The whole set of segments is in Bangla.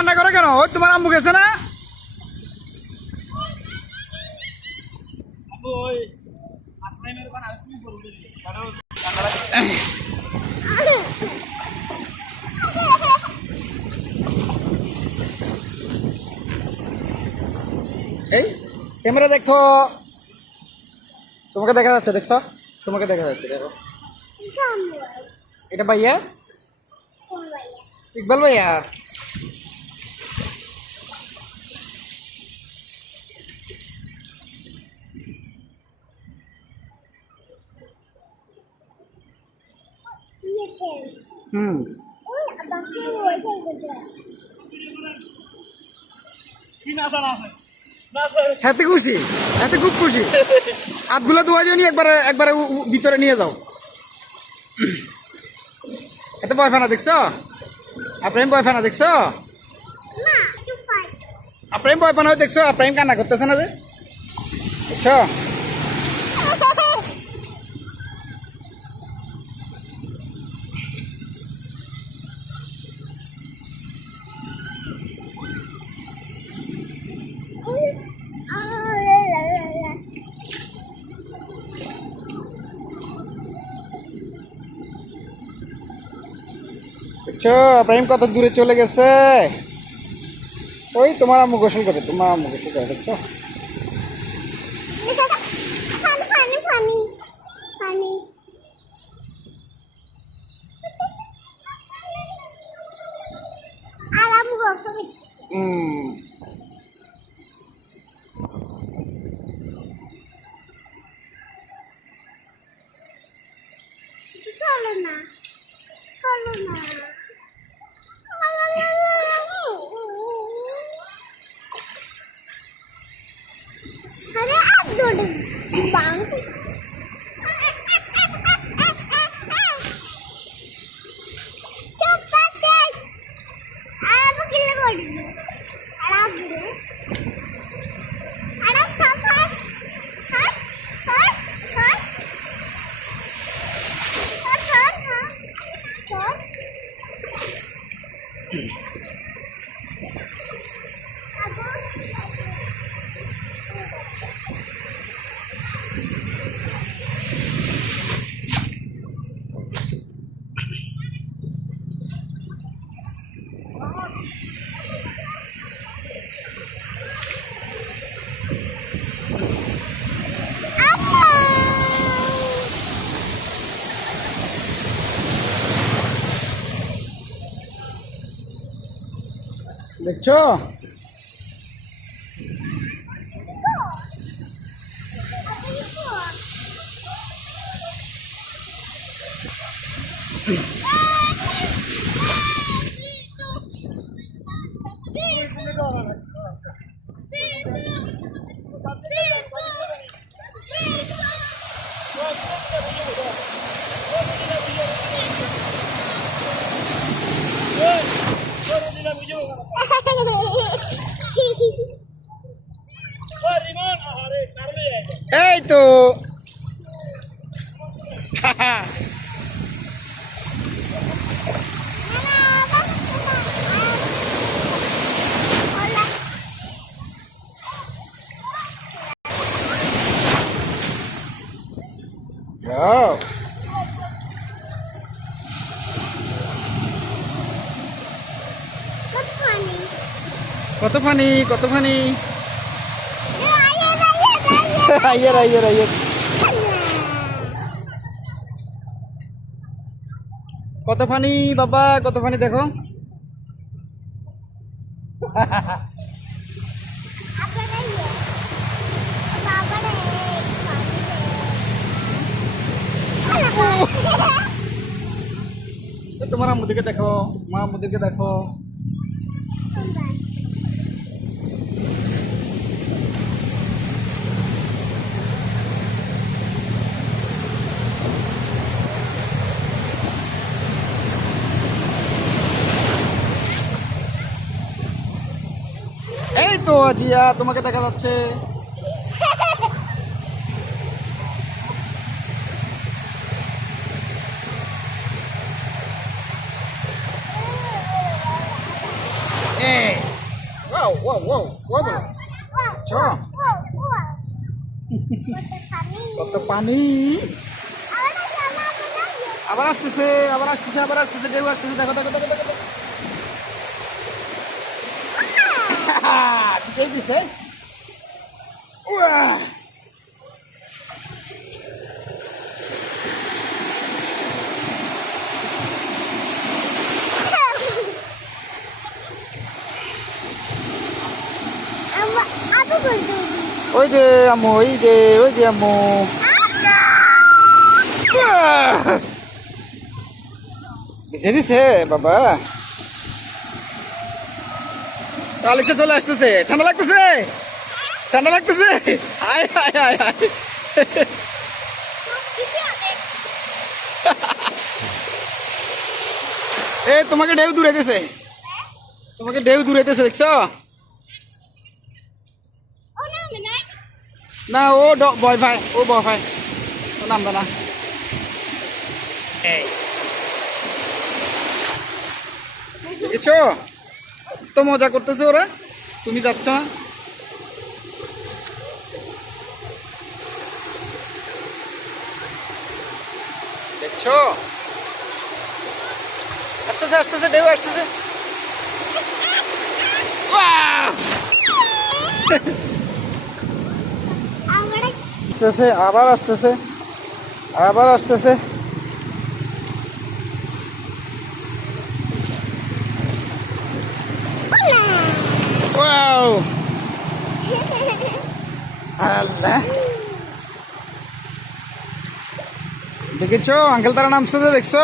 কান্না করে কেন? ওই তোমার আম্মু গেছে না? এই ক্যামেরা দেখো। তোমাকে দেখা যাচ্ছে দেখছ? তোমাকে দেখা যাচ্ছে দেখো। এটা ভাইয়া? ইকবাল ভাইয়া? হুম। হাতে খুশি হাতে খুব খুশি। হাতগুলো ধোয়া যায়নি একবারে একবারে ভিতরে নিয়ে যাও। এত ভয় ফানা দেখছ? আপনার ভয় ফানা দেখছ? আপনার ভয় ফানা দেখছ? আপনার কান্না করতেছে না যে। দেখছ? প্রেম কত দূরে চলে গেছে? ওই তোমার আম্মু গোসল করে, তোমার আম্মু গোসল করে, দেখছ? funny. Alam দেখছো এই তো কত ফানি কত funny Ayah, ayah, ayah. Iyer Iyer Iyer কত ফানি বাবা কত ফানি দেখো Apa dah ya? Apa dah? এ, তোমার আম্মুদিকে দেখো মা আম্মুদিকে দেখো তো আজিয়া তোমাকে দেখা যাচ্ছে। কত পানি। আবার আসতেছে আবার আসতেছে আবার আসতেছে ঢেউ আসতেছে। দেখো দেখো দেখো দেখো। দিতেই দিছে। ওই যে আম্মু ওই যে ওই যে আম্মু। ভিজে দিছে বাবা। আলেকশা চলে আসতেছে। ঠান্ডা লাগতেছে? ঠান্ডা লাগতেছে? আয় আয় আয় আয়। এ তোমাকে ঢেউ দূরে দিছে তোমাকে ঢেউ দূরে দিছে দেখছ? না ও ভয় ভাই ও ভয় ভাই। ও নামবে না। এই। মজা করতেছে ওরা। তুমি যাচ্ছ না? দেখছ? আসতেছে আসতেছে ঢেউ আসতেছে! আসতেছে আবার আসতেছে আবার আসতেছে। ওয়াও আল্লাহ দেখেছ আঙ্কেল তারা নামছে তো দেখছ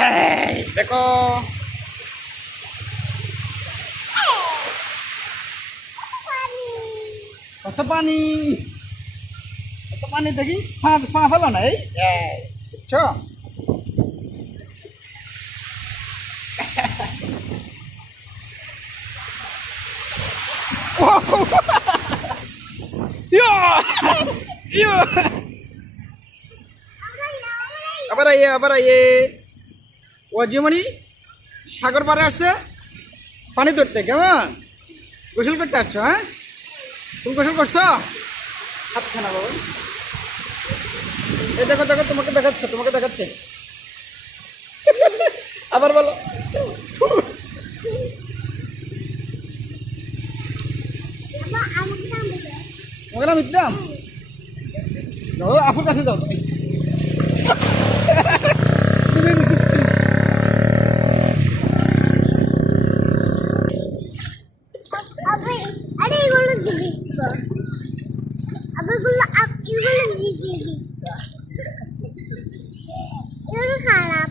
এই, দেখো পানি। কত পানি দেখি ফা ফা ফেলো না এই! ইয়ো! আবার আইয়ে আবার আইয়ে। ও যেমনি সাগর পাড়ে আসছে? পানি ধরতে, কেমন? গোসল করতে আসছো হ্যাঁ? তুমি গোসল করছ? হাত খানা বাবা। এই দেখো দেখো তোমাকে দেখাচ্ছে তোমাকে দেখাচ্ছে। আবার বলো। তোমাকে নাম ইতলাম যাও আপুর কাছে যাও। তুমি আরে এগুলো দিবি এগুলো দিবি এগুলো খারাপ।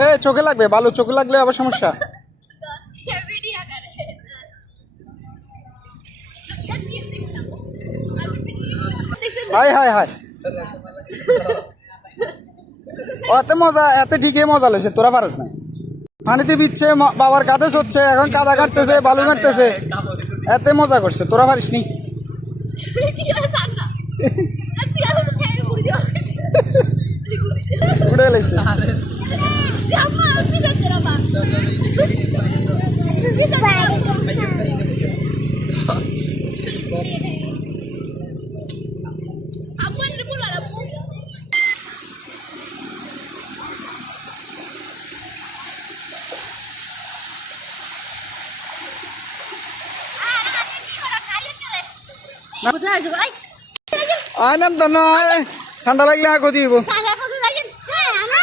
এ চোখে লাগবে ভালো চোখে লাগলে আবার সমস্যা। High high high. ও এত মজা এত ঠিকই মজা লেছে তোরা পারিস না পানিতে বিচ্ছে বাবার কাঁধে চড়ছে এখন কাদা কাটতেছে বালু কাটতেছে। এত মজা করছে তোরা পারিস নি? উড়ে গেছে আয় তো নয় ঠান্ডা লাগলে আর দিব আমরা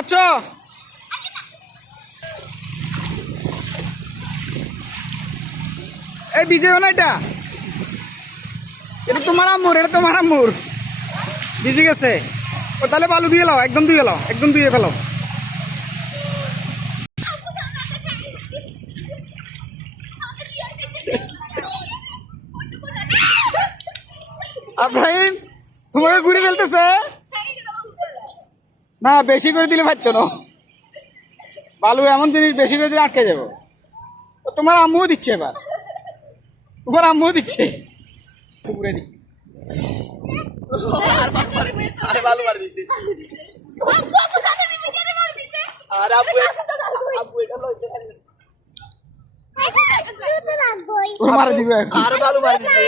আচ্ছা এই বিজয় না এটা এটা তোমার আম্মুর এটা তোমার আম্মুর ভিজে গেছে ও তাহলে বালু দিয়ে লাও একদম দিয়ে লাও একদম দিয়ে আব্রাহিম তোমাকে ঘুরে ফেলতেছে? না বেশি করে দিলে পারতো না? বালু এমন জিনিস বেশি করে দিলে আটকে যাব। তোমার আম্মুও দিচ্ছে এবার। তোমার আম্মুও দিচ্ছে। পুকুরে দি। মারা দিবে আর বালু মারা দিবে